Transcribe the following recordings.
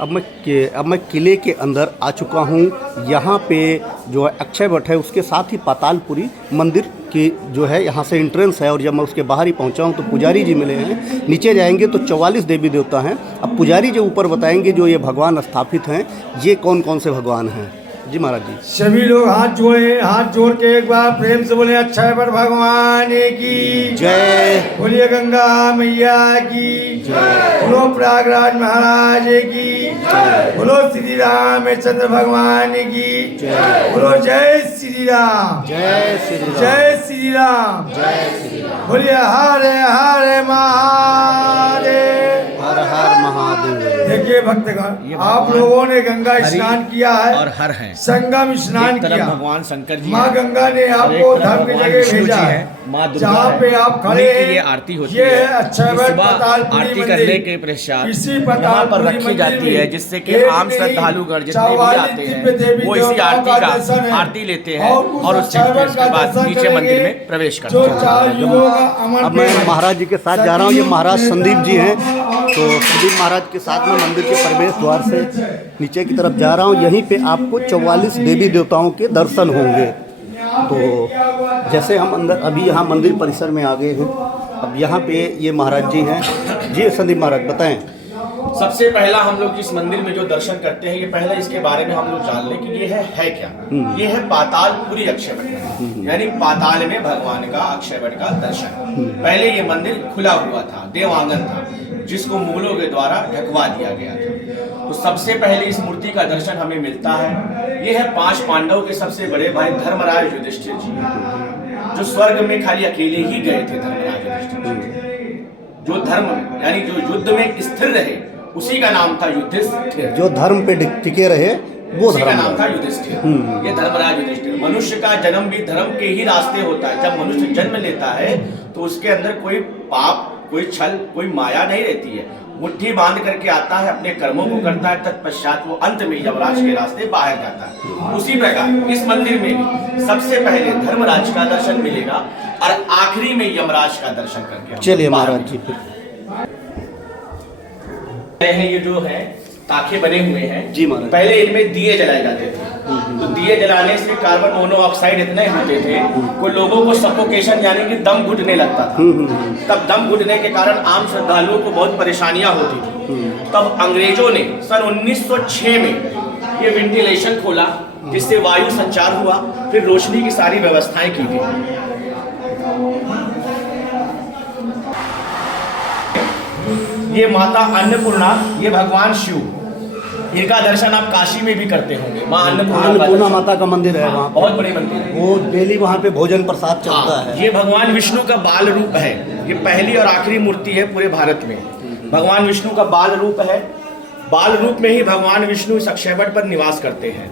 अब मैं किले के अंदर आ चुका हूँ। यहाँ पे जो है अक्षय वट है, उसके साथ ही पातालपुरी मंदिर की जो है यहाँ से एंट्रेंस है। और जब मैं उसके बाहर ही पहुँचा हूँ तो पुजारी जी मिले हैं। नीचे जाएंगे तो 44 देवी देवता हैं। अब पुजारी जी ऊपर बताएंगे जो ये भगवान स्थापित हैं, ये कौन कौन से भगवान हैं। जी महाराज जी। सभी लोग हाथ जोड़े, हाथ जोड़ के एक बार प्रेम से बोले अक्षय वट भगवान की जय। बोलिए गंगा मैया की जय। बोलो प्रयागराज महाराज की जय। बोलो श्री रामचंद्र भगवान की जय। बोलो जय श्री राम, जय श्री राम, जय श्री राम, जय श्री राम। बोलिए हरे हरे महादेव, हर हर महादेव। देखिए भक्तगण, आप लोगों ने गंगा स्नान किया है और हर हैं। संगम स्नान किया। भगवान शंकर जी, माँ गंगा ने आपको धर्म की जगह भेजा है। माँ दुर्गा जहाँ पे आप खड़े हैं, ये आरती होती ये है। अक्षय वट सुबह पातालपुरी आरती मंदिर, करने के पश्चात इसी यहाँ पर पातालपुरी रखी मंदिर जाती में है, जिससे कि एक आम नहीं, श्रद्धालुगण जितने भी 44 आते दिव्य हैं देवी वो इसी देवताओं आरती का का दर्शन है। आरती लेते हैं और और उस उससे अक्षय वट उसके का बाद दर्शन नीचे मंदिर करेंगे, में प्रवेश करते जो हैं। 4 युगों का अमर अब मैं महाराज जी के साथ जा रहा हूँ। ये महाराज संदीप जी हैं। तो संदीप महाराज के साथ में मंदिर के प्रवेश द्वार से नीचे की तरफ जा रहा हूँ। यहीं पे आपको 44 देवी देवताओं के दर्शन होंगे। तो जैसे हम अंदर अभी यहाँ मंदिर परिसर में आ गए हैं। अब यहाँ पे ये महाराज जी हैं। जी संदीप महाराज बताएं। सबसे पहला हम लोग जिस मंदिर में जो दर्शन करते हैं, ये पहले इसके बारे में हम लोग जान लें कि ये है क्या। ये है पातालपुरी अक्षय वट, यानी पाताल में भगवान का अक्षय वट का दर्शन। पहले ये मंदिर खुला हुआ था, देवांगन था, जिसको मुगलों के द्वारा ढकवा दिया गया था। तो सबसे पहले इस मूर्ति का दर्शन हमें मिलता है। ये है 5 पांडवों के सबसे बड़े भाई धर्मराज युधिष्ठिर जी, जो स्वर्ग में खाली अकेले ही गए थे। धर्मराज युधिष्ठिर जी, जो धर्म यानी जो युद्ध में स्थिर रहे, उसी का नाम था युधिष्ठिर। जो धर्म पे टिके रहे वो उसी का धर्म नाम था युधिष्ठिर। ये धर्मराज युधिष्ठिर। मनुष्य का जन्म भी धर्म के ही रास्ते होता है। जब मनुष्य जन्म लेता है तो उसके अंदर कोई पाप, कोई छल, कोई माया नहीं रहती है। मुट्ठी बांध करके आता है, अपने कर्मों को करता है, तत्पश्चात वो अंत में यमराज के रास्ते बाहर जाता है। उसी प्रकार इस मंदिर में भी सबसे पहले धर्मराज का दर्शन मिलेगा और आखिरी में यमराज का दर्शन करके चलिए महाराज जी फिर हैं। ये जो है ताखे बने हुए हैं जी महाराज। पहले इनमें दिए जलाए जाते थे। तो दिए जलाने से कार्बन मोनोऑक्साइड इतने होते थे कि लोगों को सफोकेशन यानी कि दम घुटने लगता था। तब दम घुटने के कारण आम श्रद्धालुओं को बहुत परेशानियां होती थी। तब अंग्रेजों ने सन 1906 में ये वेंटिलेशन खोला, जिससे वायु संचार हुआ, फिर रोशनी की सारी व्यवस्थाएं की गई। ये माता अन्नपूर्णा, ये भगवान शिव, इनका दर्शन आप काशी में भी करते होंगे। माँ अन्नपूर्णा माता का मंदिर है वहाँ। बहुत बड़ी मंदिर है। वो डेली वहाँ पे भोजन प्रसाद चलता है। ये भगवान विष्णु का बाल रूप है। ये पहली और आखिरी मूर्ति है पूरे भारत में। भगवान विष्णु का बाल रूप है। बाल रूप में ही भगवान विष्णु इस अक्षय वट पर निवास करते हैं।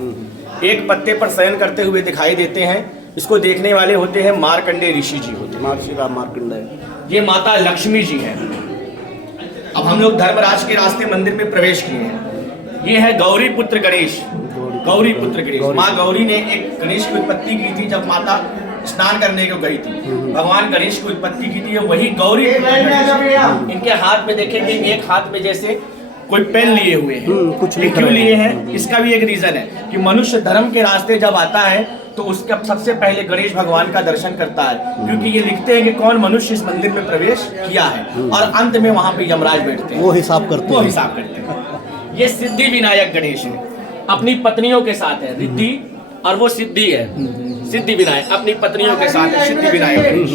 एक पत्ते पर शयन करते हुए दिखाई देते हैं। इसको देखने वाले होते हैं मार्कंडेय ऋषि जी होते हैं। महर्षि राम मार्कंडेय। ये माता लक्ष्मी जी हैं। अब हम लोग धर्मराज के रास्ते मंदिर में प्रवेश किए हैं। ये है गौरी पुत्र गणेश। गौरी पुत्र गणेश, माँ गौरी ने एक गणेश की उत्पत्ति की थी जब माता स्नान करने को गई थी। भगवान गणेश की उत्पत्ति की थी, वही गौरी पुत्र गणेश। इनके हाथ में देखेंगे, एक हाथ में जैसे कोई पेन लिए हुए हैं। कुछ क्यों लिए हैं? इसका भी एक रीजन है कि मनुष्य धर्म के रास्ते जब आता है तो उसका सबसे पहले गणेश भगवान का दर्शन करता है, क्योंकि ये लिखते हैं कि कौन मनुष्य इस मंदिर में प्रवेश किया है। और अंत में वहां पे यमराज बैठते हैं, वो हिसाब करते हैं। हिसाब करते हैं। ये सिद्धि विनायक गणेश है। अपनी पत्नियों के साथ है रिद्धि, और वो सिद्धि है। सिद्धि विनायक अपनी पत्नियों के साथ है, सिद्धि विनायक गणेश।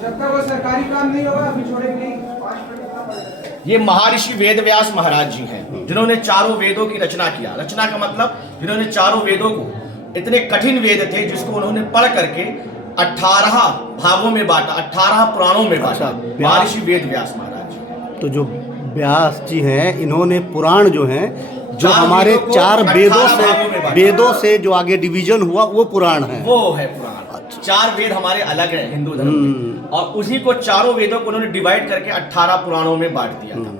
जब तक वो सरकारी काम नहीं होगा अभी छोड़ेंगे नहीं। ये महर्षि वेद व्यास महाराज जी हैं, जिन्होंने चारों वेदों की रचना किया। रचना का मतलब जिन्होंने चारों वेदों को, इतने कठिन वेद थे जिसको उन्होंने पढ़ करके 18 भागों में बांटा, 18 पुराणों में बांटा। महर्षि वेद व्यास महाराज जी। तो जो व्यास जी हैं, इन्होंने पुराण जो हैं, जो हमारे 4 वेदों से जो आगे डिवीजन हुआ वो पुराण है। वो है पुराण। 4 वेद हमारे अलग हैं हिंदू धर्म में, और उसी को चारों वेदों को उन्होंने डिवाइड करके 18 पुराणों में बांट दिया था।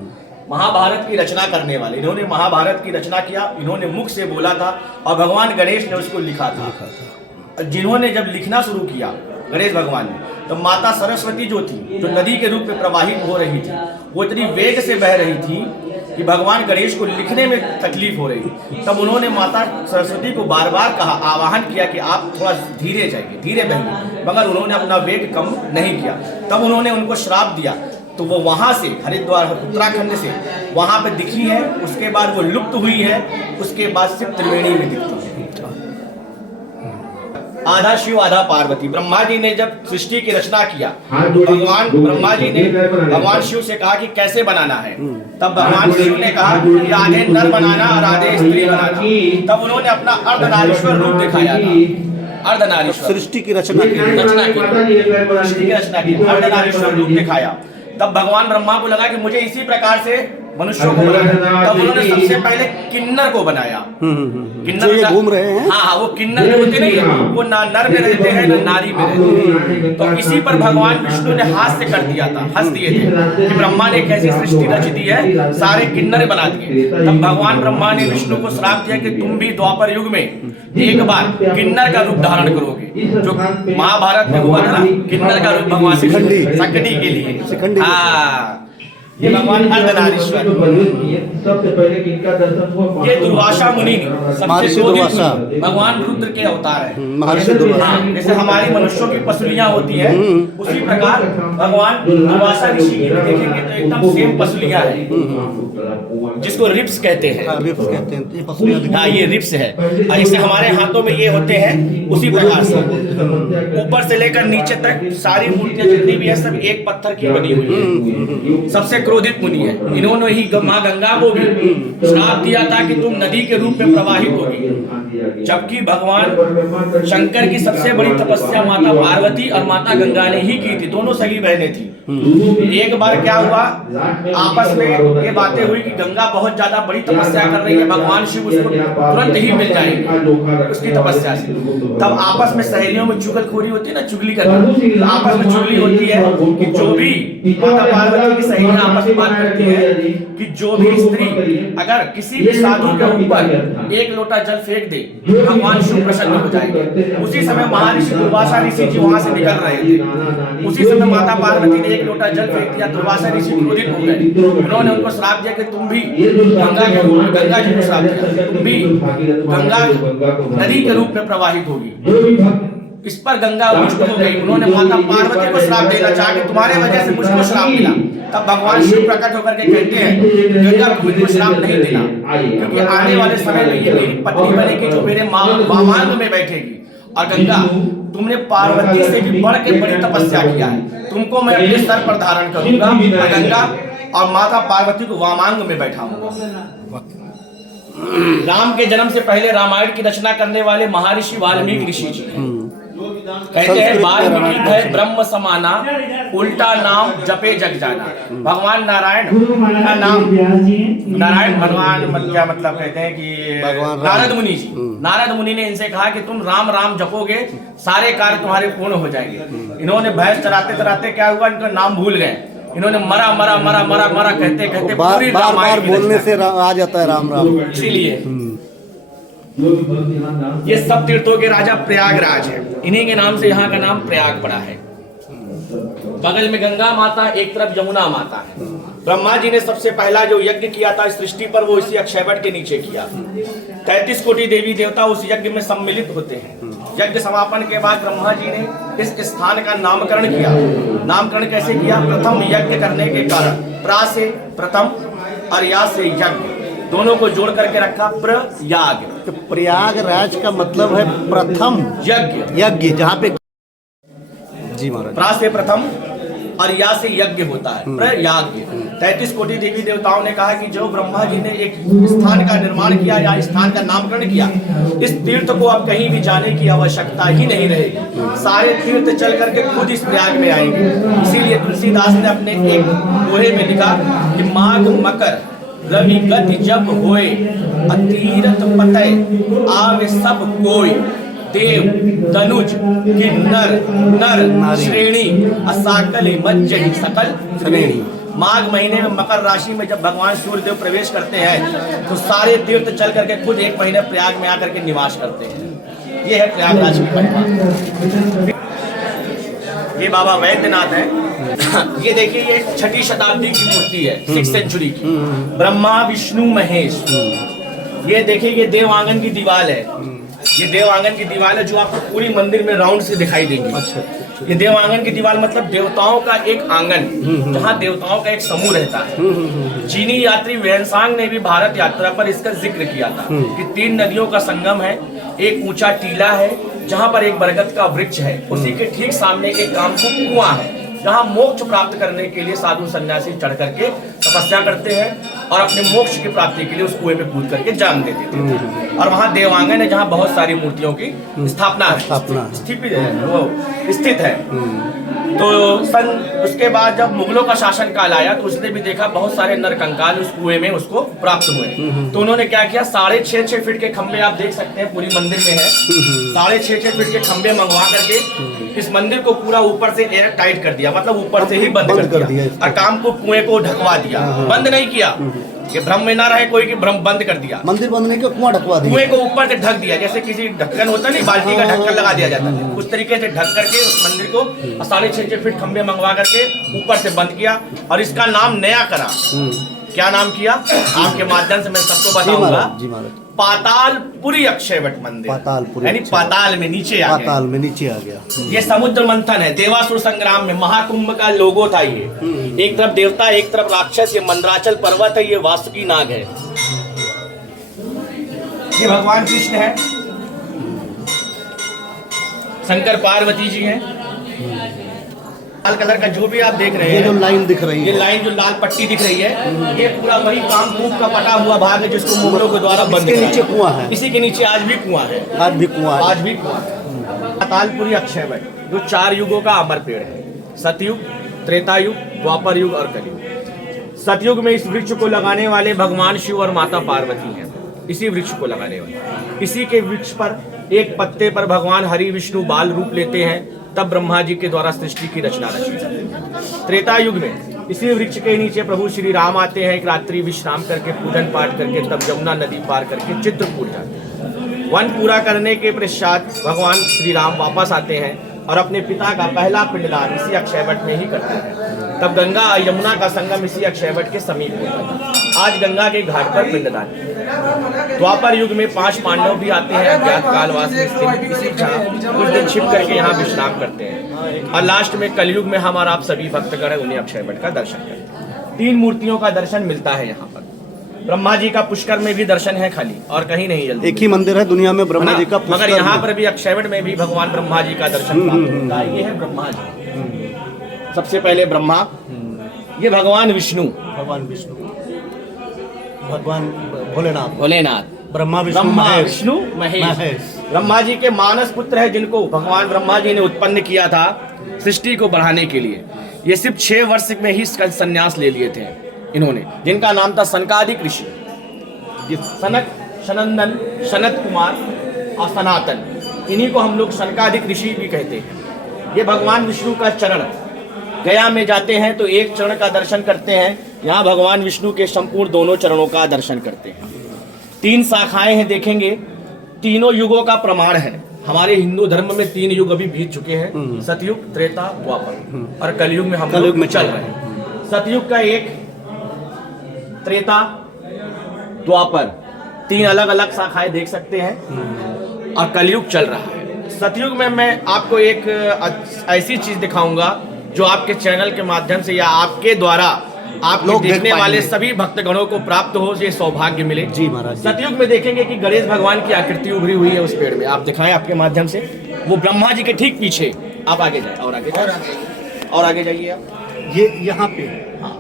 महाभारत की रचना करने वाले, इन्होंने महाभारत की रचना किया, इन्होंने मुख से बोला था और भगवान गणेश ने उसको लिखा था। जिन्होंने जब लिखना शुरू किया गणेश भगवान ने, तो माता सरस्वती जो थी, जो नदी के रूप में प्रवाहित हो रही थी, वो इतनी वेग से बह रही थी कि भगवान गणेश को लिखने में तकलीफ हो रही थी। तब उन्होंने माता सरस्वती को बार बार कहा, आवाहन किया कि आप थोड़ा धीरे जाइए, धीरे बहिए, मगर उन्होंने अपना वेग कम नहीं किया। तब उन्होंने उनको श्राप दिया, तो वो वहाँ से हरिद्वार उत्तराखंड से वहाँ पे दिखी है, उसके बाद वो लुप्त हुई है, उसके बाद सिर्फ त्रिवेणी में दिखती है। आधा शिव आधा पार्वती। ब्रह्मा जी ने जब सृष्टि की रचना किया तो भगवान ब्रह्मा जी ने भगवान शिव से कहा कि कैसे बनाना है। तब भगवान शिव ने कहा कि आधे नर बनाना और आधे स्त्री बनाना। तब उन्होंने अपना अर्धनारीश्वर रूप दिखाया था। अर्धनारीश्वर सृष्टि की रचना की सृष्टि की रचना की अर्धनारीश्वर रूप दिखाया। तब भगवान ब्रह्मा को लगा कि मुझे इसी प्रकार से मनुष्यों को बनाया। तब उन्होंने सबसे पहले किन्नर को बनाया। जो ये घूम रहे हैं, हाँ, वो किन्नर जो होते नहीं है, वो ना नर में रहते हैं ना नारी में रहते हैं। तो इसी पर भगवान विष्णु ने हाथ से कर दिया था, हंस दिए थे कि ब्रह्मा ने कैसी सृष्टि रच दी है, सारे किन्नर बना दिए। तब भगवान ब्रह्मा ने विष्णु को श्राप दिया कि तुम भी द्वापर युग में एक बार किन्नर का रूप धारण करोगे। जो महाभारत में हुआ था ना, किन्नर का रूप भगवान सकटी के लिए। हाँ, ये भगवान अर्धनारीश्वर। सबसे पहले किनका दर्शन हुआ? ये दुर्वासा मुनि सबसे महर्षि दुर्वासा भगवान रुद्र के अवतार है। महर्षि दुर्वासा। जैसे हमारी मनुष्यों की पसलियां होती हैं, उसी प्रकार भगवान दुर्वासा ऋषि की भी देखेंगे तो एकदम सेम पसलियां हैं, जिसको रिप्स कहते हैं। रिप्स कहते हैं, ये पसलियां दिखती हाँ, ये रिप्स है। और जैसे हमारे हाथों में ये होते हैं, उसी प्रकार से ऊपर से लेकर नीचे तक सारी मूर्तियां जितनी भी है सब एक पत्थर की बनी हुई है। सबसे क्रोधित मुनि है। इन्होंने ही माँ गंगा को भी श्राप दिया था कि तुम नदी के रूप में प्रवाहित होगी, जबकि भगवान शंकर की सबसे बड़ी तपस्या माता पार्वती और माता गंगा ने ही की थी। दोनों सगी बहनें थी। एक बार क्या हुआ, आपस में ये बातें हुई कि गंगा बहुत ज्यादा बड़ी तपस्या कर रही है, भगवान शिव उसको तुरंत ही मिल जाएंगे उसकी तपस्या से। तब आपस में सहेलियों में चुगलखोरी होती है ना, चुगली करना, आपस में चुगली होती है कि जो भी माता पार्वती की सहेलियां आपस में बात करती है कि जो भी स्त्री अगर किसी भी साधु के ऊपर एक लोटा जल फेंक दे, भगवान शिव प्रसन्न हो जाएंगे। उसी समय महर्षि दुर्वासा ऋषि जी वहां से निकल रहे थे। उसी समय माता पार्वती ने एक लोटा जल फेंक दिया, दुर्वासा ऋषि क्रोधित हो गए। उन्होंने उनको श्राप दिया कि तुम भी गंगा जी को श्राप दिया, तुम भी गंगा नदी के रूप में प्रवाहित होगी। इस पर गंगा रुष्ट हो गई। उन्होंने माता पार्वती को श्राप देना चाहा कि तुम्हारे वजह से मुझको श्राप मिला। तब भगवान शिव प्रकट होकर के कहते हैं गंगा तुम मुझको श्राप नहीं देना, क्योंकि आने वाले समय में ये मेरी पत्नी बनेगी जो मेरे वामांग में बैठेगी। और गंगा तुमने पार्वती से भी बढ़ के बड़ी तपस्या किया है, तुमको मैं अपने सर पर धारण करूंगा और गंगा और माता पार्वती को वामांग में बैठाऊंगा। राम के जन्म से पहले रामायण की रचना करने वाले महर्षि वाल्मीकि ऋषि जी कहते हैं वाल्मीकि है ब्रह्म समाना, उल्टा नाम जपे जग जाना। भगवान नारायण का नाम, नारायण भगवान क्या मतलब कहते हैं कि नारद मुनि जी, नारद मुनि ने इनसे कहा कि तुम राम राम जपोगे सारे कार्य तुम्हारे पूर्ण हो जाएंगे। इन्होंने भैंस चराते चराते क्या हुआ, इनका नाम भूल गए। इन्होंने मरा मरा मरा मरा मरा कहते कहते पूरी बार बोलने से आ जाता है राम राम। इसीलिए ये सब तीर्थों के राजा प्रयागराज है, इन्हीं के नाम से यहाँ का नाम प्रयाग पड़ा है। बगल में गंगा माता, एक तरफ यमुना माता है। ब्रह्मा जी ने सबसे पहला जो यज्ञ किया था इस सृष्टि पर, वो इसी अक्षयवट के नीचे किया। 33 कोटि देवी देवता उस यज्ञ में सम्मिलित होते हैं। यज्ञ समापन के बाद ब्रह्मा जी ने इस स्थान का नामकरण किया। नामकरण कैसे किया? प्रथम यज्ञ करने के कारण प्रा से प्रथम और या से यज्ञ दोनों को जोड़ करके रखा प्रयाग। तो प्रयागराज का मतलब है प्रथम यज्ञ, यज्ञ जहाँ पे जी महाराज प्रा से प्रथम और या से यज्ञ होता है प्रयाग। 33 कोटि देवी देवताओं ने कहा कि जो ब्रह्मा जी ने एक स्थान का निर्माण किया या स्थान का नामकरण किया, इस तीर्थ को अब कहीं भी जाने की आवश्यकता ही नहीं रहेगी। सारे तीर्थ चल करके खुद इस प्रयाग में आएंगे। इसीलिए तुलसीदास ने अपने एक दोहे में लिखा कि माघ मकर रवि गति जब होए, अतीरथ पतय आवे सब कोई, देव तनुज किन्नर नर श्रेणी असाकल मज्जहि सकल श्रेणी। माघ महीने में मकर राशि में जब भगवान सूर्यदेव प्रवेश करते हैं तो सारे तीर्थ चल करके खुद एक महीने प्रयाग में आकर के निवास करते हैं। ये है प्रयागराज की महिमा। ये बाबा वैद्यनाथ है। ये देखिए ये 6ठी शताब्दी की मूर्ति है, 6th सेंचुरी की, ब्रह्मा विष्णु महेश। ये देखिए ये देवांगन की दीवार है, ये देवांगन की दीवार है जो आपको पूरी मंदिर में राउंड से दिखाई देगी। अच्छा। ये देवांगन की दीवार मतलब देवताओं का एक आंगन, जहाँ देवताओं का एक समूह रहता है। चीनी यात्री वेनसांग ने भी भारत यात्रा पर इसका जिक्र किया था कि 3 नदियों का संगम है, एक ऊंचा टीला है जहाँ पर एक बरगद का वृक्ष है, उसी के ठीक सामने एक कामकुप कुआं है जहाँ मोक्ष प्राप्त करने के लिए साधु सन्यासी चढ़ करके तपस्या करते हैं और अपने मोक्ष की प्राप्ति के लिए उस कुएं में कूद करके जान दे देते हैं। और वहाँ देवांगन है जहाँ बहुत सारी मूर्तियों की स्थापना स्थित है। तो उसके बाद जब मुगलों का शासन काल आया तो उसने भी देखा बहुत सारे नरकंकाल उस कुएं में उसको प्राप्त हुए। तो उन्होंने क्या किया, 6.5 फीट के खंबे आप देख सकते हैं पूरी मंदिर में है, 6.5 फीट के खंबे मंगवा करके इस मंदिर को पूरा ऊपर से एयर टाइट कर दिया, मतलब ऊपर से ही बंद कर दिया और काम को कुएं को ढकवा दिया, बंद नहीं किया कि भ्रम में ना रहे कोई कि भ्रम बंद कर दिया। मंदिर बंद नहीं किया, कुआं ढकवा दिया, कुएं को ऊपर से ढक दिया, जैसे किसी ढक्कन होता नहीं, बाल्टी का ढक्कन लगा दिया जाता है, उस तरीके से ढक करके उस मंदिर को 6.5 फीट खंबे मंगवा करके ऊपर से बंद किया और इसका नाम नया करा। क्या नाम किया आपके माध्यम से मैं सबको बताऊंगा, जी महाराज, पातालपुरी अक्षयवट मंदिर। पातालपुरी यानी पाताल में नीचे आ गया, पाताल में नीचे आ गया। ये समुद्र मंथन है, देवासुर संग्राम में महाकुंभ का लोगो था ये। एक तरफ देवता एक तरफ राक्षस, ये मंदराचल पर्वत है, ये वासुकी नाग है, ये भगवान कृष्ण है, शंकर पार्वती जी हैं। लाल कलर का जो भी आप देख रहे हैं, ये जो लाइन दिख रही ये है, लाइन जो लाल पट्टी दिख रही है, ये पूरा वही कामकूप का पटा हुआ भाग है जिसको मुगलों के द्वारा बंद इसके किया। नीचे कुआं है, इसी के नीचे आज भी कुआं है, आज भी कुआं है। आज भी कुआं है। पातालपुरी अक्षयवट जो 4 युगों का अमर पेड़ है, सतयुग, त्रेता युग, द्वापर युग और कलयुग। सतयुग में इस वृक्ष को लगाने वाले भगवान शिव और माता पार्वती हैं, इसी वृक्ष को लगाने वाले। इसी के वृक्ष पर एक पत्ते पर भगवान हरि विष्णु बाल रूप लेते हैं, तब ब्रह्मा जी के द्वारा सृष्टि की रचना रची जाती है। त्रेता युग में इसी वृक्ष के नीचे प्रभु श्री राम आते हैं, एक रात्रि विश्राम करके पूजन पाठ करके तब यमुना नदी पार करके चित्रकूट जाते हैं। वन पूरा करने के पश्चात भगवान श्री राम वापस आते हैं और अपने पिता का पहला पिंडदान इसी अक्षयवट में ही करते हैं। तब गंगा और यमुना का संगम इसी अक्षयवट के समीप होता है। आज गंगा के घाट पर पिंडदान। द्वापर युग में 5 पांडव भी आते हैं, अज्ञात कालवास में कुछ दिन छिप करके यहाँ विश्राम करते हैं। और लास्ट में कलयुग में हम और आप सभी भक्तगण उन्हें अक्षयवट का दर्शन करते हैं। 3 मूर्तियों का दर्शन मिलता है यहाँ पर। ब्रह्मा जी का पुष्कर में भी दर्शन है खाली, और कहीं नहीं जल्दी। एक ही मंदिर है दुनिया में ब्रह्मा जी का पुष्कर, मगर यहाँ पर भी अक्षयवट में भी भगवान ब्रह्मा जी का दर्शन प्राप्त होता है। ये है ब्रह्मा जी, सबसे पहले ब्रह्मा, ये भगवान विष्णु, भगवान विष्णु, भगवान भोलेनाथ, भोलेनाथ, ब्रह्मा विष्णु महेश। ब्रह्मा जी के मानस पुत्र है जिनको भगवान ब्रह्मा जी ने उत्पन्न किया था सृष्टि को बढ़ाने के लिए। ये सिर्फ 6 वर्ष में ही संन्यास ले लिए थे इन्होंने, जिनका नाम था सनकादिक ऋषि। सनक, सनंदन, सनत कुमार और सनातन, इन्हीं को हम लोग सनकादिक ऋषि भी कहते हैं। ये भगवान विष्णु का चरण, गया में जाते हैं तो एक चरण का दर्शन करते हैं, यहाँ भगवान विष्णु के संपूर्ण दोनों चरणों का दर्शन करते हैं। 3 शाखाएं हैं, देखेंगे तीनों युगों का प्रमाण है। हमारे हिंदू धर्म में 3 युग अभी बीत चुके हैं, सतयुग, त्रेता, द्वापर और कलयुग में हम लोग चल रहे हैं। सतयुग का एक, त्रेता, द्वापर, 3 अलग अलग शाखाएं देख सकते हैं और कलयुग चल रहा है। सतयुग में मैं आपको एक ऐसी चीज दिखाऊंगा जो आपके चैनल के माध्यम से या आपके द्वारा आप लोग देखने वाले सभी भक्तगणों को प्राप्त हो, ये सौभाग्य मिले। जी महाराज। सतयुग में देखेंगे कि गणेश भगवान की आकृति उभरी हुई है उस पेड़ में, आप दिखाएं आपके माध्यम से। वो ब्रह्मा जी के ठीक पीछे, आप आगे जाए और आगे जाए और आगे जाइए आप। ये यहाँ पे, हाँ,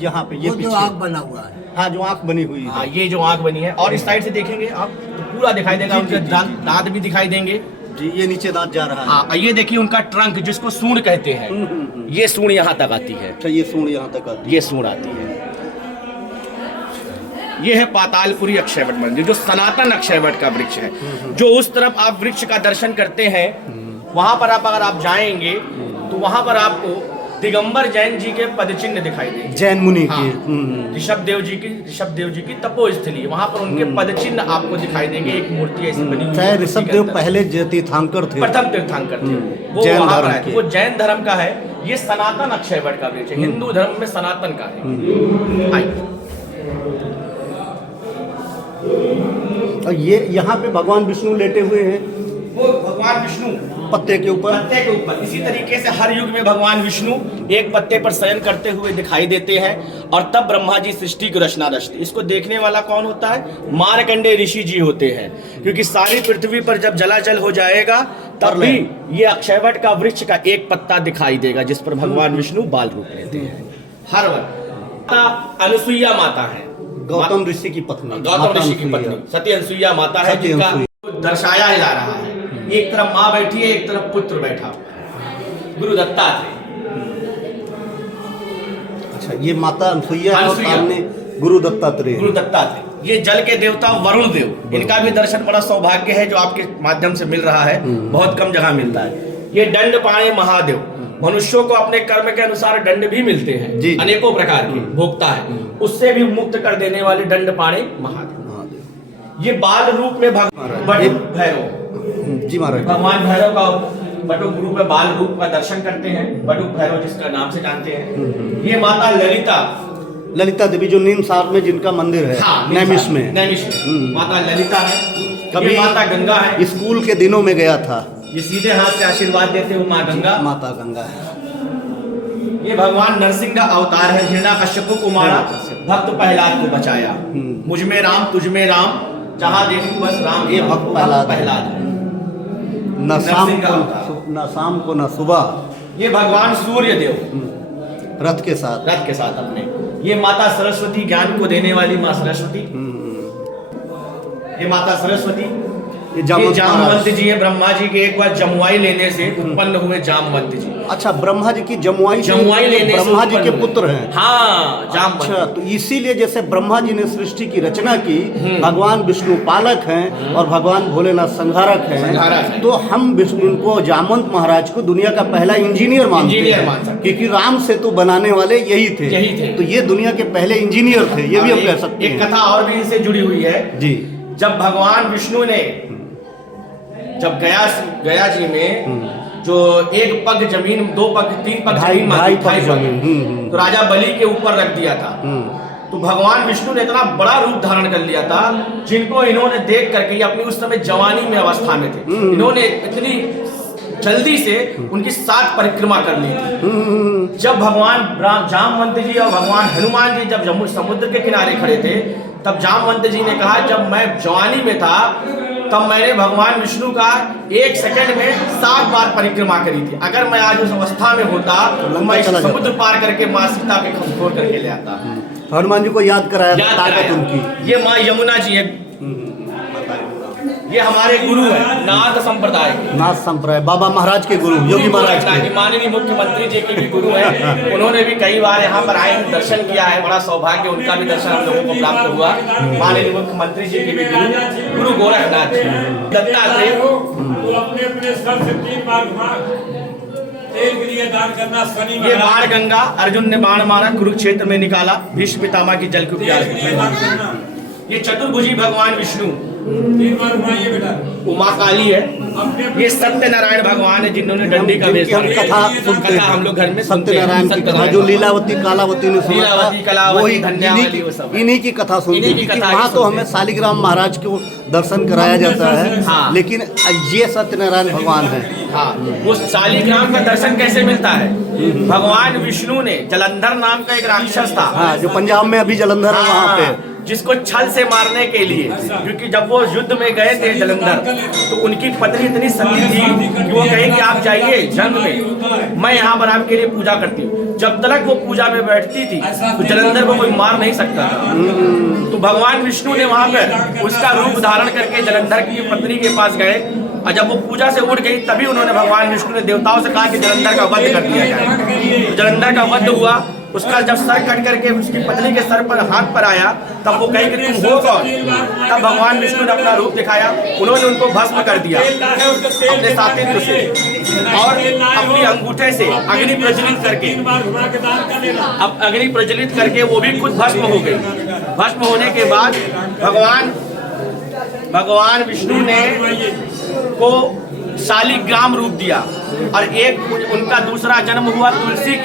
यहाँ पे ये जो पीछे आग बना हुआ है, हाँ, जो आंख बनी हुई है, हाँ, ये जो आंख बनी है। और इस साइड से देखेंगे आप तो पूरा दिखाई देगा, उनके दांत भी दिखाई देंगे जी, ये नीचे दांत जा रहा है। हाँ, ये देखिए उनका ट्रंक जिसको सूंड कहते हैं, ये सूंड यहाँ तक आती है, अच्छा, ये सूंड यहाँ तक आती है, ये सूंड आती है। ये है पातालपुरी अक्षयवट मंदिर, जो सनातन अक्षयवट का वृक्ष है। जो उस तरफ आप वृक्ष का दर्शन करते हैं, वहां पर आप अगर आप जाएंगे तो वहां पर आपको दिगंबर जैन जी के पदचिन्ह दिखाई देंगे। जैन मुनि हाँ। की। ऋषभ देव जी की तपोस्थली, वहां पर उनके पदचिन्ह आपको दिखाई देंगे। एक मूर्ति ऐसी बनी हुई है। चाहे ऋषभ देव पहले तीर्थंकर थे, प्रथम तीर्थंकर थे, वो जैन वहां पर धर्म आए थे। के। वो जैन धर्म का है। ये सनातन अक्षयवट का वृक्ष है। हिंदू धर्म में सनातन का है। आइए। और ये यहाँ पे भगवान विष्णु लेटे हुए हैं वो भगवान विष्णु पत्ते के ऊपर। पत्ते के ऊपर। इसी तरीके से हर युग में भगवान विष्णु एक पत्ते पर शयन करते हुए दिखाई देते हैं। और तब ब्रह्मा जी सृष्टि की रचना रचते। इसको देखने वाला कौन होता है? मार्कंडेय ऋषि जी होते हैं। क्योंकि सारी पृथ्वी पर जब जलाजल हो जाएगा तब भी ये अक्षयवट का वृक्ष का एक पत्ता दिखाई देगा जिस पर भगवान विष्णु बाल रूप लेते हैं। हर वर्ष अनुसुईया माता है, गौतम ऋषि की पत्नी, गौतम ऋषि की पत्नी सती अनुसुईया माता है, सती जिनका अनुसुईया। दर्शाया जा रहा है। एक तरफ माँ बैठी है, एक तरफ पुत्र बैठा हुआ है। गुरु दत्तात्रेय। अच्छा, ये माता अनुसुईया और अनुसुईया। सामने गुरु दत्तात्रेय। गुरु दत्तात्रेय ये जल के देवता वरुण देव, इनका भी दर्शन बड़ा सौभाग्य है जो आपके माध्यम से मिल रहा है। बहुत कम जगह मिलता है। ये दंड पाणे महादेव, मनुष्यों को अपने कर्म के अनुसार दंड भी मिलते हैं, जी। अनेकों प्रकार के भोक्ता है, उससे भी मुक्त कर देने वाले दंड पाणे महादेव। ये बाल रूप में बटुक भैरव, जी महाराज। भगवान भैरव का बटुक रूप में बाल रूप का दर्शन करते हैं। बटुक भैरव जिसका नाम से जानते हैं। ये माता ललिता, ललिता देवी जो नीमसार में जिनका मंदिर है, नैमिष में। नैमिष में माता ललिता है। कभी ये माता गंगा है। स्कूल के दिनों में गया था। ये सीधे हाथ से आशीर्वाद देते हुए माँ गंगा। माता गंगा है। ये भगवान नरसिंह का अवतार है। हिरण्याकश्यप को मारा, भक्त प्रहलाद को बचाया। मुझ में राम तुझ में राम, जहाँ देखूं बस राम। ये भक्त प्रहलाद है। न नरसिंह का अवतार। शाम को न सुबह। ये भगवान सूर्य देव रथ के साथ। रथ के साथ अपने। ये माता सरस्वती, ज्ञान को देने वाली माँ सरस्वती। ये माता सरस्वती। ये जामवंत जी है। ब्रह्मा जी के एक बार जमुआई लेने से उत्पन्न हुए जामवंत जी। अच्छा, ब्रह्मा जी की जमुआई लेने से ब्रह्मा जी के उत्पन्न पुत्र हैं। हाँ, जामवंत। अच्छा, तो इसीलिए जैसे ब्रह्मा जी ने सृष्टि की रचना की, भगवान विष्णु पालक हैं और भगवान भोलेनाथ संहारक हैं, तो हम विष्णु इनको जामवंत महाराज को दुनिया का पहला इंजीनियर मानते हैं, क्योंकि राम सेतु बनाने वाले यही थे। तो ये दुनिया के पहले इंजीनियर थे, ये भी हम कह सकते हैं। एक कथा और भी इनसे जुड़ी हुई है जी। जब भगवान विष्णु ने जब गया जी में जो एक पग जमीन, दो पग, तीन पग जमीन, ढाई पग जमीन, तो राजा बलि के ऊपर रख दिया था। तो भगवान विष्णु ने इतना बड़ा रूप धारण कर लिया था, जिनको इन्होंने देख करके अपनी उस समय जवानी में अवस्था में थे, इन्होंने इतनी जल्दी से उनकी 7 परिक्रमा कर ली थी। जब भगवान जामवंत जी और भगवान हनुमान जी जब समुद्र के किनारे खड़े थे, तब जामवंत जी ने कहा, जब मैं जवानी में था तब मैंने भगवान विष्णु का 1 सेकंड में 7 बार परिक्रमा करी थी। अगर मैं आज उस अवस्था में होता तो मैं समुद्र पार करके माँ सीता के खोल करके ले आता। हनुमान जी को याद कराया ताकत उनकी। ये माँ यमुना जी है। ये हमारे गुरु है, नाथ संप्रदाय। नाथ संप्रदाय बाबा महाराज के गुरु, योगी महाराज के। माननीय मुख्यमंत्री जी के भी गुरु हैं। उन्होंने भी कई बार यहाँ पर आए, दर्शन किया है। बड़ा सौभाग्य उनका भी दर्शन हम लोगों को प्राप्त हुआ। माननीय मुख्यमंत्री जी के भी गुरु गोरखनाथ जी, दत्तात्रेय। अपने सर से 3 बार तेल के लिए दान करना। शनि ये बाण गंगा, अर्जुन ने बाण मारा, कुरुक्षेत्र में निकाला, भीष्म पितामह की जल की प्यास बुझाई। ये चतुर्भुजी भगवान विष्णु, 3 बार घुमाइए बेटा। उमा काली है। ये सत्यनारायण भगवान है, जिन्होंने डंडी का वेश हम कथा सुनते हैं, हम लोग घर में सत्यनारायण की कथा, जो लीलावती कालावती ने सुना था, वही इन्हीं की कथा सुनते हैं। वहाँ तो हमें शालिग्राम महाराज को दर्शन कराया जाता है, हाँ। लेकिन ये सत्यनारायण भगवान है। हाँ, वो शालिग्राम का दर्शन कैसे मिलता है? भगवान विष्णु ने जलंधर नाम का एक राक्षस था, हाँ, जो पंजाब में अभी जलंधर है वहाँ पे, जिसको छल से मारने के लिए, क्योंकि जब वो युद्ध में गए थे जलंधर, तो उनकी पत्नी इतनी सती थी कि वो कहे कि आप जाइए जंग में, मैं यहाँ पर आपके लिए पूजा करती हूँ। जब तक वो पूजा में बैठती थी तो जलंधर को कोई मार नहीं सकता था। तो भगवान विष्णु ने वहां पर उसका रूप धारण करके जलंधर की पत्नी के पास गए, और जब वो पूजा से उठ गई तभी उन्होंने भगवान विष्णु ने देवताओं से कहा कि जलंधर का वध कर दिया जाए। तो जलंधर का वध हुआ। उसका जब सर कट करके उसकी पत्नी के सर पर हाथ पर आया, तब वो कहे कि तुम हो कौन? तब भगवान विष्णु ने अपना रूप दिखाया, उन्होंने उनको भस्म कर दिया अपने सातित्व से और अपनी अंगूठे से अग्नि प्रज्वलित करके, अब अग्नि प्रज्वलित करके वो भी खुद भस्म हो गई। भस्म होने के बाद भगवान विष्णु ने को शालिग्राम रूप दिया और एक उनका दूसरा जन्म हुआ तुलसी।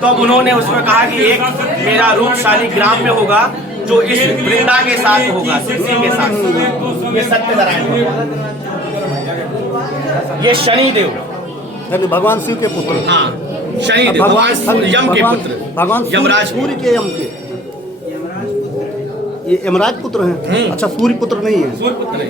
तो उन्होंने उसमें कहा कि एक मेरा रूप शालिग्राम में होगा जो इस वृंदा के साथ होगा, तुलसी के साथ। ये सत्यनारायण ये शनिदेव, भगवान शिव के पुत्र। हाँ, शनिदेव भगवान यम के पुत्र, भगवान यमराज सूर्य के यम के, ये यमराज पुत्र हैं। अच्छा, सूर्य पुत्र नहीं है। सूर्य पुत्र है।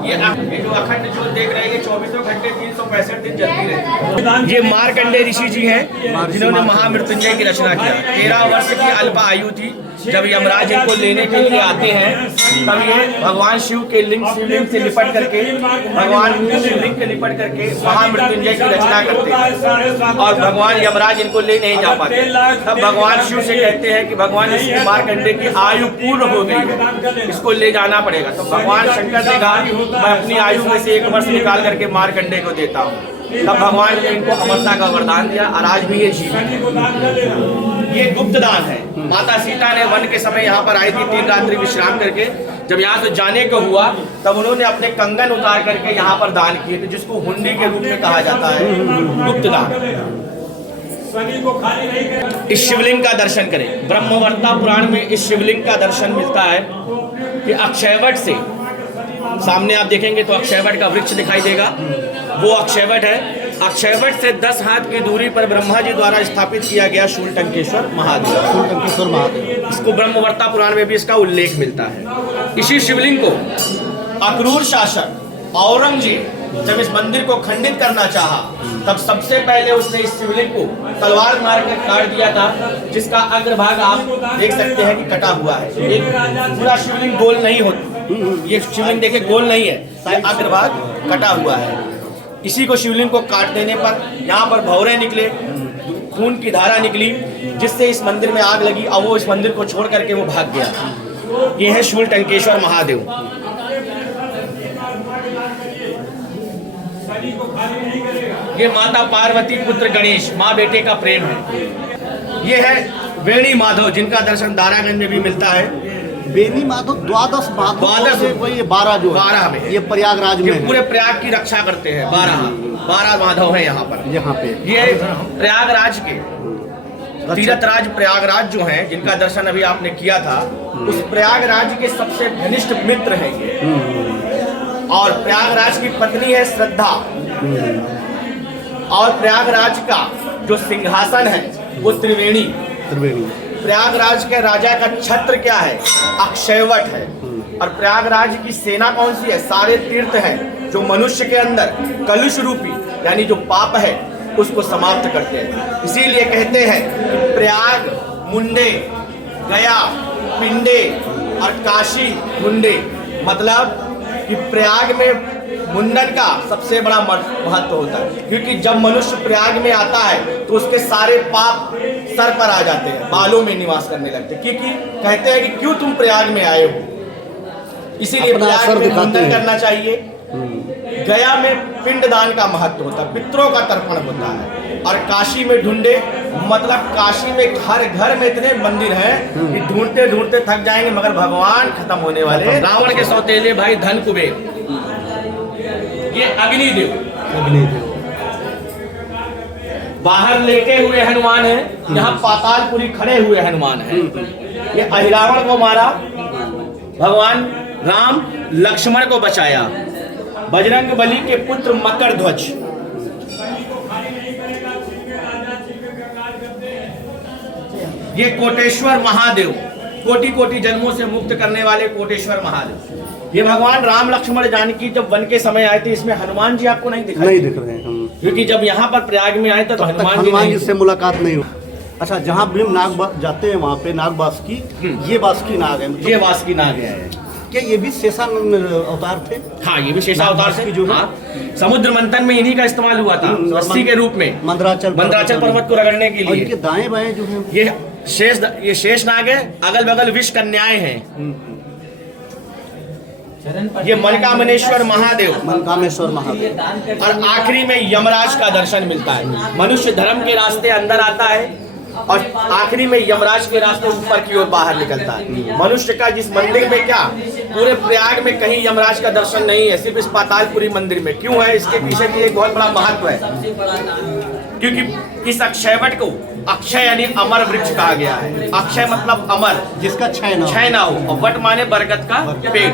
ये जो अखंड ज्योत देख रहे हैं, ये 24 घंटे 365 दिन जलती रहती है। ये मार्कंडेय ऋषि जी हैं जिन्होंने महामृत्युंजय की रचना किया। 13 वर्ष की अल्प आयु थी जब यमराज इनको लेने के लिए आते हैं, तब ये भगवान शिव के शिवलिंग से लिपट करके, भगवान शिवलिंग के लिपट करके महामृत्युंजय की रचना करते हैं और भगवान यमराज इनको ले नहीं जा पाते। तब भगवान शिव से कहते हैं कि भगवान इसकी मार्कंडेय की आयु पूर्ण हो गई है, इसको ले जाना पड़ेगा। तो भगवान शंकर ने कहा मैं अपनी आयु में से 1 वर्ष निकाल करके मार्कंडेय को देता हूँ। तब भगवान ने इनको अमरता का वरदान दिया और आज भी ये जीवित है। ये गुप्त दान है। माता सीता ने वन के समय यहाँ पर आई थी 3 रात्रि विश्राम करके। जब यहाँ से जाने को हुआ तब उन्होंने अपने कंगन उतार करके यहाँ पर दान किए थे, जिसको हुंडी के रूप में कहा जाता है, गुप्त दान। इस शिवलिंग का दर्शन करें। ब्रह्मवर्ता पुराण में इस शिवलिंग का दर्शन मिलता है कि अक्षयवट से, सामने आप देखेंगे तो अक्षयवट का वृक्ष दिखाई देगा, वो अक्षयवट है। अक्षयवट से 10 हाथ की दूरी पर ब्रह्मा जी द्वारा स्थापित किया गया शूलटंकेश्वर महादेव। इसको ब्रह्मवर्ता पुराण में भी इसका उल्लेख मिलता है। इसी शिवलिंग को अक्रूर शासक औरंगजेब जब इस मंदिर को खंडित करना चाहा, तब सबसे पहले उसने इस शिवलिंग को तलवार मार कर काट दिया था, जिसका अग्रभाग आप देख सकते हैं कि कटा हुआ है। एक पूरा शिवलिंग गोल नहीं होता, ये शिवलिंग देखिए गोल नहीं है, ये अग्रभाग कटा हुआ है। इसी को शिवलिंग को काट देने पर यहाँ पर भौरे निकले, खून की धारा निकली, जिससे इस मंदिर में आग लगी और वो इस मंदिर को छोड़ करके वो भाग गया। ये है शूलटंकेश्वर महादेव। ये माता पार्वती पुत्र गणेश, माँ बेटे का प्रेम है। ये है वेणी माधव, जिनका दर्शन दारागंज में भी मिलता है। बेनी माधव 12 वही 12 जो 12 में ये प्रयागराज में पूरे प्रयाग की रक्षा करते हैं। 12 माधव है यहाँ पे। ये प्रयागराज के तीर्थराज प्रयागराज जो हैं, जिनका दर्शन अभी आपने किया था, उस प्रयागराज के सबसे घनिष्ठ मित्र हैं ये। और प्रयागराज की पत्नी है श्रद्धा। और प्रयागराज का जो सिंहासन है वो त्रिवेणी। प्रयागराज के राजा का छत्र क्या है? अक्षयवट है। और प्रयागराज की सेना कौन सी है? सारे तीर्थ हैं जो मनुष्य के अंदर कलुष रूपी यानी जो पाप है उसको समाप्त करते हैं। इसीलिए कहते हैं कि प्रयाग मुंडे, गया पिंडे और काशी मुंडे, मतलब कि प्रयाग में मुंडन का सबसे बड़ा महत्व होता है, क्योंकि जब मनुष्य प्रयाग में आता है तो उसके सारे पाप सर पर आ जाते हैं, बालों में निवास करने लगते हैं। क्योंकि कहते हैं कि क्यों तुम प्रयाग में आए हो, इसीलिए प्रयाग में मुंडन करना चाहिए। गया में पिंडदान का महत्व होता है, पितरों का तर्पण होता है। और काशी में ढूंढे, मतलब काशी में हर घर में इतने मंदिर हैं कि ढूंढते ढूंढते थक जाएंगे मगर भगवान खत्म होने वाले। रावण के सौतेले भाई धन कुबेर, ये अग्निदेव बाहर लेटे हुए हनुमान है, यहाँ पातालपुरी खड़े हुए हनुमान है। ये अहिरावण को मारा, भगवान राम लक्ष्मण को बचाया। बजरंग बली के पुत्र मकर ध्वज, ये कोटेश्वर महादेव, कोटि कोटि जन्मों से मुक्त करने वाले कोटेश्वर महादेव। ये भगवान राम लक्ष्मण जानकी जब वन के समय आए थे, इसमें हनुमान जी आपको नहीं दिख रहे हैं, क्योंकि जब यहाँ पर प्रयाग में आए थे तो हनुमान जी से मुलाकात नहीं हुई। अच्छा, जहाँ भीम नाग जाते हैं वहाँ पे नाग बासुकी, ये बासुकी नाग है, ये बासुकी नाग है। क्या ये भी शेषानंद अवतार थे? हाँ, ये भी शेषावतार से जो है? हाँ, समुद्र मंथन में इन्हीं का इस्तेमाल हुआ था रस्सी के रूप में मंदराचल पर्वत को रगड़ने के और लिए। इनके दाएं बाएं जो है ये शेषनाग है, अगल बगल विष कन्याएं हैं। ये मनकामनेश्वर महादेव मनकामेश्वर महादेव और आखिरी में यमराज का दर्शन मिलता है। मनुष्य धर्म के रास्ते अंदर आता है और आखिरी में यमराज के रास्ते ऊपर की ओर बाहर निकलता है। मनुष्य का जिस मंदिर में क्या पूरे प्रयाग में कहीं यमराज का दर्शन नहीं है, सिर्फ इस पातालपुरी मंदिर में। क्यों है? इसके पीछे भी एक बहुत बड़ा महत्व है, क्योंकि इस अक्षयवट को अक्षय यानी अमर वृक्ष कहा गया है। अक्षय मतलब अमर, जिसका क्षय ना हो, और वट माने बरगद का पेड़।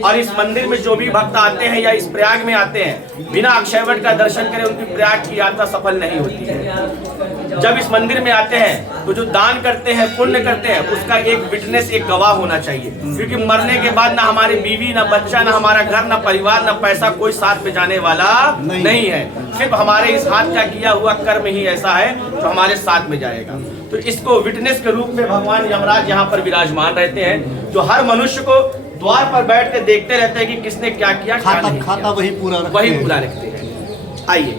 और इस मंदिर में जो भी भक्त आते हैं या इस प्रयाग में आते हैं, बिना अक्षयवट का दर्शन करें उनकी प्रयाग की यात्रा सफल नहीं होती है। जब इस मंदिर में आते हैं तो जो दान करते हैं, पुण्य करते हैं, उसका एक विटनेस, एक गवाह होना चाहिए। क्योंकि मरने के बाद ना हमारी बीवी, ना बच्चा, ना हमारा घर, ना परिवार, ना पैसा, कोई साथ में जाने वाला नहीं है। सिर्फ हमारे इस हाथ का किया हुआ कर्म ही ऐसा है जो हमारे साथ में जाएगा। तो इसको विटनेस के रूप में भगवान यमराज यहाँ पर विराजमान रहते हैं, जो हर मनुष्य को द्वार पर बैठ के देखते रहते हैं कि किसने क्या किया, क्या नहीं किया। वही पूरा रखते हैं। आइए,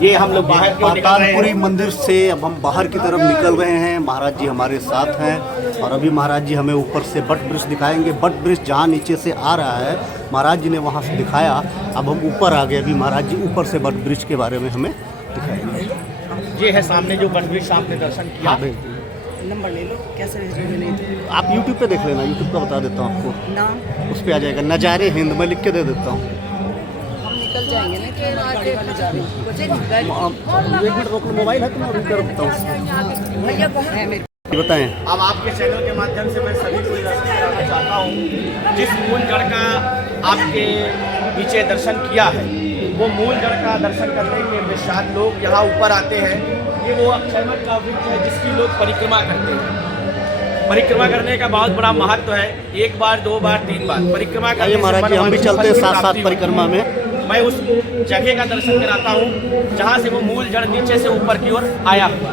ये हम लोग बाहर की ओर निकल रहे पातालपुरी हैं। मंदिर से अब हम बाहर की तरफ निकल रहे हैं। महाराज जी हमारे साथ हैं और अभी महाराज जी हमें ऊपर से बट वृक्ष दिखाएंगे। बट वृक्ष जहाँ नीचे से आ रहा है, महाराज जी ने वहाँ से दिखाया। अब हम ऊपर आ गए, अभी महाराज जी ऊपर से बट वृक्ष के बारे में हमें दिखाएंगे। ये है सामने जो बट वृक्ष आपने दर्शन किया। हाँ, नंबर ले लो, कैसे भेजोगे? आप यूट्यूब पे देख लेना, यूट्यूब का बता देता हूँ आपको, नाम उस पर आ जाएगा। नज़ारे हिंद में लिख के दे देता हूँ। हम निकल जाएंगे ना कि गाड़ी वाले जा रहे हैं। बच्चे गाड़ी एक मिनट रोक लो, मोबाइल है तो मैं अभी कर देता हूँ। भैया कहाँ है मेरे? बताएं। अब आपके चैनल के माध्यम से मैं सभी को दर्शन कराना चाहता हूँ। जिस मूल जड़ का आपके नीचे दर्शन किया है, वो मूल जड़ का दर्शन करने के पश्चात लोग यहाँ ऊपर आते हैं। ये वो अक्षयवट का वृक्ष है जिसकी लोग परिक्रमा करते हैं। परिक्रमा करने का बहुत बड़ा महत्व है। एक बार, दो बार, तीन बार परिक्रमा करने से महाराज जी हम भी चलते हैं साथ साथ परिक्रमा में। मैं उस जगह का दर्शन कराता हूँ जहाँ से वो मूल जड़ नीचे से ऊपर की ओर आया हुआ।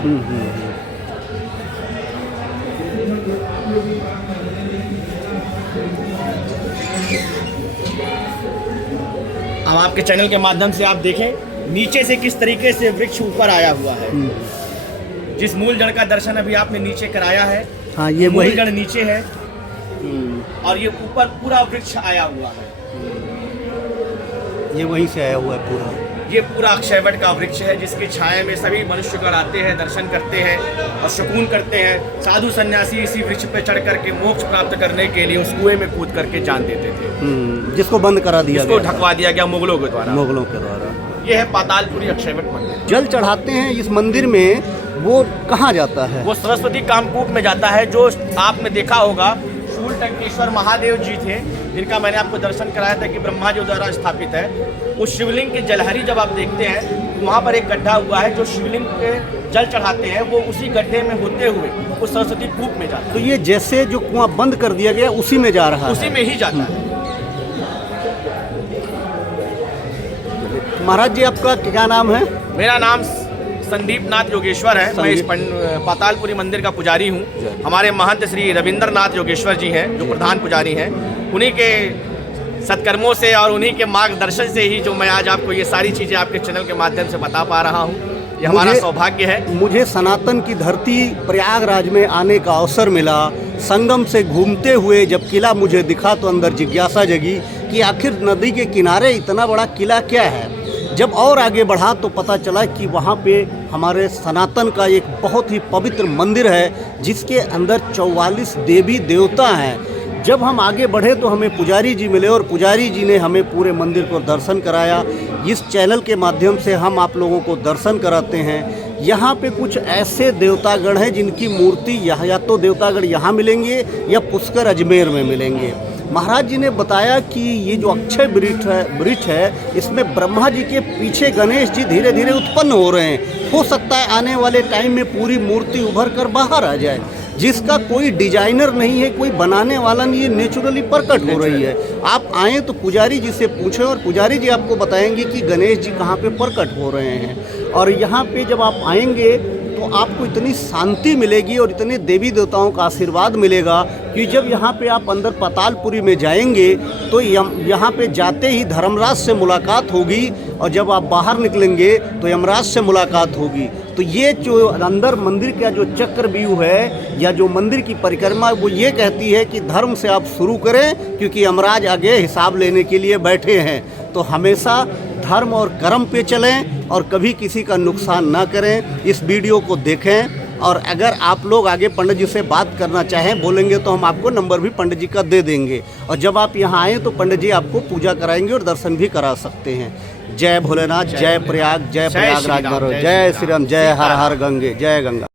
अब आपके चैनल के माध्यम से आप देखें नीचे से किस तरीके से वृक्ष ऊपर आया हुआ है। जिस मूल जड़ का दर्शन अभी आपने नीचे कराया है, हाँ, ये मूल वही जड़ नीचे है और ये ऊपर पूरा वृक्ष आया हुआ है। ये वहीं से आया हुआ है पूरा। ये पूरा अक्षयवट का वृक्ष है जिसकी छाया में सभी मनुष्यगण आते हैं, दर्शन करते हैं और सुकून करते हैं। साधु सन्यासी इसी वृक्ष पे चढ़ करके मोक्ष प्राप्त करने के लिए उस कुएं में कूद करके जान देते थे, जिसको बंद करा दिया जिसको गया, ढकवा दिया गया मुगलों के द्वारा। मुगलों के द्वारा। ये है पातालपुरी अक्षयवट मंदिर। जल चढ़ाते हैं इस मंदिर में, वो कहाँ जाता है? वो सरस्वती कामकूप में जाता है, जो आपने देखा होगा शूल टंकेश्वर महादेव जी थे, जिनका मैंने आपको दर्शन कराया था कि ब्रह्मा जी द्वारा स्थापित है। उस शिवलिंग की जलहरी जब आप देखते हैं तो वहाँ पर एक गड्ढा हुआ है, जो शिवलिंग पे जल चढ़ाते हैं वो उसी गड्ढे में होते हुए उस सरस्वती कूप में जाता है। तो ये जैसे जो कुआं बंद कर दिया गया उसी में जा रहा है, उसी में ही जाता है। महाराज जी आपका क्या नाम है? मेरा नाम संदीप नाथ योगेश्वर है। मैं इस पातालपुरी मंदिर का पुजारी हूँ। हमारे महंत श्री रविंद्र नाथ योगेश्वर जी हैं जो प्रधान पुजारी हैं। उन्हीं के सत्कर्मों से और उन्हीं के मार्गदर्शन से ही जो मैं आज आपको ये सारी चीज़ें आपके चैनल के माध्यम से बता पा रहा हूँ। ये हमारा सौभाग्य है। मुझे सनातन की धरती प्रयागराज में आने का अवसर मिला। संगम से घूमते हुए जब किला मुझे दिखा तो अंदर जिज्ञासा जगी कि आखिर नदी के किनारे इतना बड़ा किला क्या है। जब और आगे बढ़ा तो पता चला कि वहाँ पे हमारे सनातन का एक बहुत ही पवित्र मंदिर है जिसके अंदर 44 देवी देवता हैं। जब हम आगे बढ़े तो हमें पुजारी जी मिले और पुजारी जी ने हमें पूरे मंदिर को दर्शन कराया। इस चैनल के माध्यम से हम आप लोगों को दर्शन कराते हैं। यहाँ पे कुछ ऐसे देवतागण हैं जिनकी मूर्ति या तो देवतागण यहाँ मिलेंगे या पुष्कर अजमेर में मिलेंगे। महाराज जी ने बताया कि ये जो अक्षय वृक्ष है इसमें ब्रह्मा जी के पीछे गणेश जी धीरे धीरे उत्पन्न हो रहे हैं। हो सकता है आने वाले टाइम में पूरी मूर्ति उभर कर बाहर आ जाए, जिसका कोई डिजाइनर नहीं है, कोई बनाने वाला नहीं है, नेचुरली प्रकट हो रही है। आप आएँ तो पुजारी जी से पूछें और पुजारी जी आपको बताएंगे कि गणेश जी कहाँ पे प्रकट हो रहे हैं। और यहाँ पे जब आप आएंगे तो आपको इतनी शांति मिलेगी और इतने देवी देवताओं का आशीर्वाद मिलेगा कि जब यहाँ पे आप अंदर पातालपुरी में जाएंगे तो यहाँ पे जाते ही धर्मराज से मुलाकात होगी और जब आप बाहर निकलेंगे तो यमराज से मुलाकात होगी। तो ये जो अंदर मंदिर का जो चक्रव्यूह है या जो मंदिर की परिक्रमा वो ये कहती है कि धर्म से आप शुरू करें, क्योंकि यमराज आगे हिसाब लेने के लिए बैठे हैं। तो हमेशा धर्म और कर्म पे चलें और कभी किसी का नुकसान ना करें। इस वीडियो को देखें और अगर आप लोग आगे पंडित जी से बात करना चाहें, बोलेंगे तो हम आपको नंबर भी पंडित जी का दे देंगे। और जब आप यहाँ आएँ तो पंडित जी आपको पूजा कराएंगे और दर्शन भी करा सकते हैं। जय भोलेनाथ, जय प्रयाग, जय प्रयागराज, जय श्री राम, जय हर हर गंगे, जय गंगा।